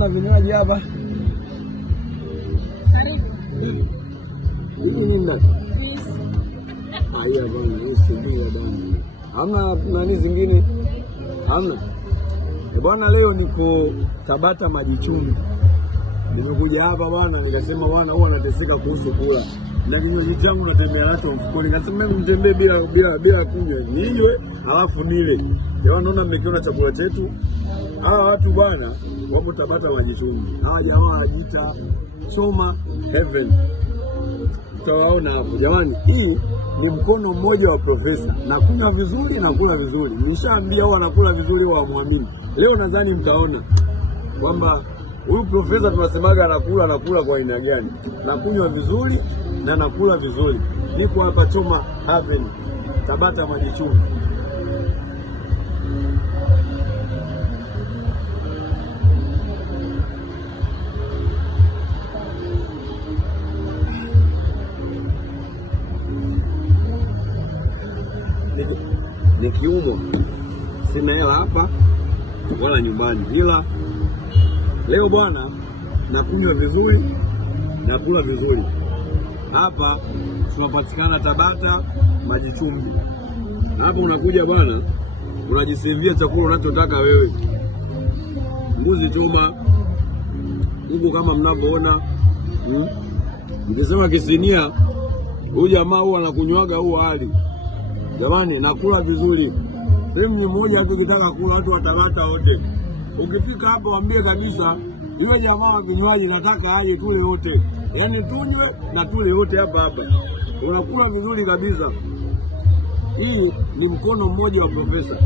na vinywaji hapa. Karibu. Hii ni nini? Haya bwana, usimbia damu. Hamna nani zingine? Hamna. Bwana, leo niko Tabata Maji Chumvi. Nimekuja hapa bwana, nikasema bwana huwa nateseka kuhusu kula. Na kinywaji changu natembea nacho mfukoni. Nikasema mimi nitembee bila kunywa. Ninywe alafu nile. Leo naona mmekiona chakula chetu. Hawa watu bwana wapo Tabata Maji Chumvi. Hawa jamaa wanajiita Choma Heaven. Tutawaona hapo. Jamani, hii ni mkono mmoja wa profesa. Nakunywa vizuri na kula vizuri. Nishaambia huwa nakula vizuri wa muamini. Leo nadhani mtaona kwamba huyu profesa tunasemaga anakula kwa aina gani. Nakunywa vizuri na nakula vizuri. Niko hapa Choma Heaven, Tabata Maji Chumvi. Nikiumwa sina hela hapa wala nyumbani, ila leo bwana nakunywa vizuri, nakula vizuri. Hapa tunapatikana Tabata Maji Chumvi. Hapa unakuja bwana, unajisevia chakula unachotaka wewe. Mbuzi choma huko kama mnavyoona. Nikisema kisinia, huyu jamaa huwa anakunywaga huo hali. Jamani, nakula vizuri. Mimi mmoja akitaka kula watu wa Tabata wote. Ukifika hapa waambie kabisa yule jamaa wa vinywaji nataka aje tule wote. Yaani tunywe na tule wote hapa. Unakula vizuri kabisa. Hii ni mkono mmoja wa profesa.